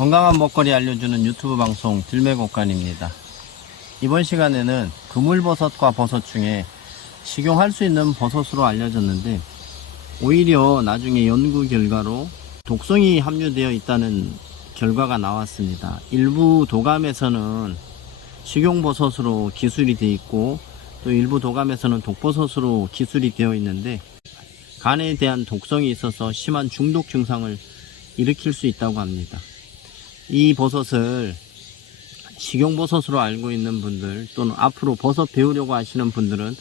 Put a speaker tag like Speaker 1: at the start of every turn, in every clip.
Speaker 1: 건강한 먹거리 알려주는 유튜브 방송 들매곡간입니다. 이번 시간에는 그물버섯과 버섯 중에 식용할 수 있는 버섯으로 알려졌는데 오히려 나중에 연구 결과로 독성이 함유되어 있다는 결과가 나왔습니다. 일부 도감에서는 식용버섯으로 기술이 되어 있고 또 일부 도감에서는 독버섯으로 기술이 되어 있는데 간에 대한 독성이 있어서 심한 중독 증상을 일으킬 수 있다고 합니다. 이 버섯을 식용버섯으로 알고 있는 분들 또는 앞으로 버섯 배우려고 하시는 분들은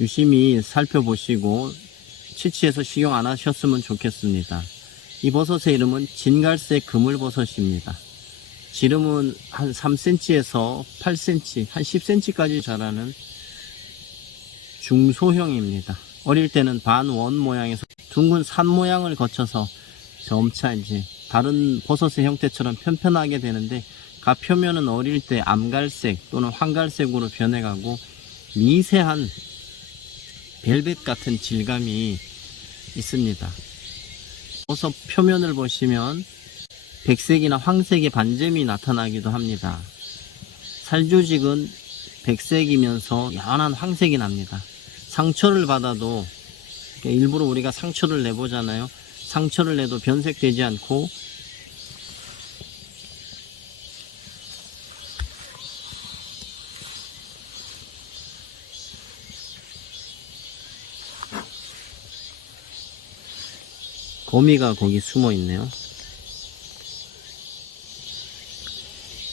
Speaker 1: 유심히 살펴보시고 치치해서 식용 안 하셨으면 좋겠습니다. 이 버섯의 이름은 진갈색 그물버섯입니다. 지름은 한 3cm에서 8cm, 한 10cm까지 자라는 중소형입니다. 어릴 때는 반원 모양에서 둥근 산 모양을 거쳐서 점차 이제 다른 버섯의 형태처럼 편편하게 되는데 가 표면은 어릴 때 암갈색 또는 황갈색으로 변해가고 미세한 벨벳 같은 질감이 있습니다. 버섯 표면을 보시면 백색이나 황색의 반점이 나타나기도 합니다. 살조직은 백색이면서 연한 황색이 납니다. 상처를 받아도 일부러 우리가 상처를 내보잖아요. 상처를 내도 변색되지 않고 거미가 거기 숨어 있네요.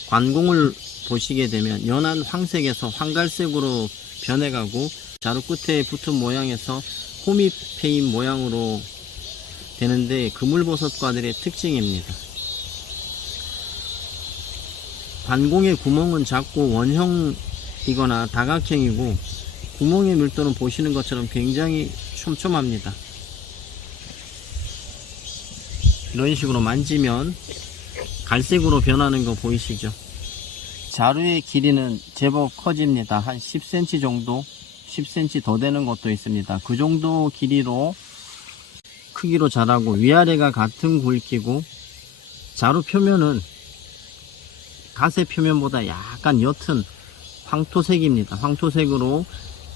Speaker 1: 관공을 보시게 되면 연한 황색에서 황갈색으로 변해가고 자루 끝에 붙은 모양에서 호미 페인 모양으로 되는데 그물버섯과들의 특징입니다. 반공의 구멍은 작고 원형이거나 다각형이고 구멍의 밀도는 보시는 것처럼 굉장히 촘촘합니다. 이런 식으로 만지면 갈색으로 변하는 거 보이시죠? 자루의 길이는 제법 커집니다. 한 10cm 정도, 10cm 더 되는 것도 있습니다. 그 정도 길이로 크기로 자라고 위아래가 같은 굵기고 자루 표면은 가세 표면보다 약간 옅은 황토색입니다. 황토색으로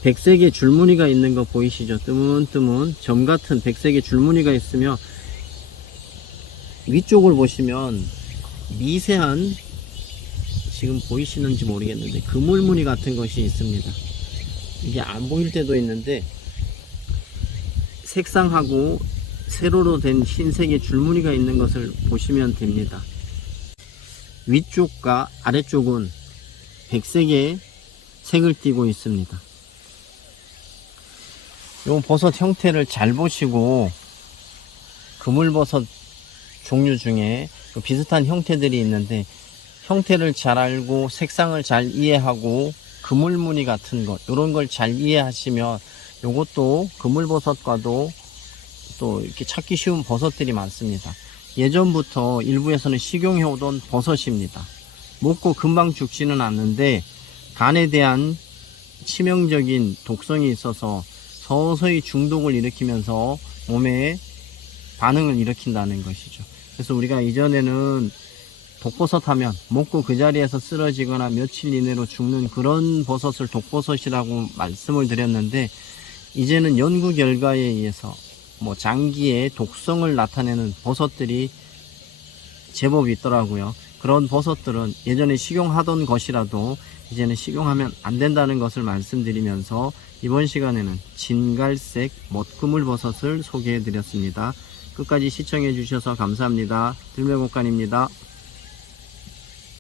Speaker 1: 백색의 줄무늬가 있는 거 보이시죠? 뜨문뜨문 점 같은 백색의 줄무늬가 있으며 위쪽을 보시면 미세한 지금 보이시는지 모르겠는데 그물 무늬 같은 것이 있습니다. 이게 안 보일 때도 있는데 색상하고 세로로 된 흰색의 줄무늬가 있는 것을 보시면 됩니다. 위쪽과 아래쪽은 백색의 색을 띠고 있습니다. 이 버섯 형태를 잘 보시고 그물버섯 종류 중에 그 비슷한 형태들이 있는데 형태를 잘 알고 색상을 잘 이해하고 그물 무늬 같은 것 이런 걸 잘 이해하시면 요것도 그물버섯과도 또 이렇게 찾기 쉬운 버섯들이 많습니다. 예전부터 일부에서는 식용해 오던 버섯입니다. 먹고 금방 죽지는 않는데 간에 대한 치명적인 독성이 있어서 서서히 중독을 일으키면서 몸에 반응을 일으킨다는 것이죠. 그래서 우리가 이전에는 독버섯 하면 먹고 그 자리에서 쓰러지거나 며칠 이내로 죽는 그런 버섯을 독버섯이라고 말씀을 드렸는데 이제는 연구 결과에 의해서 뭐 장기에 독성을 나타내는 버섯들이 제법 있더라고요. 그런 버섯들은 예전에 식용하던 것이라도 이제는 식용하면 안 된다는 것을 말씀드리면서 이번 시간에는 진갈색 멋그물 버섯을 소개해 드렸습니다. 끝까지 시청해 주셔서 감사합니다. 들매곡간입니다.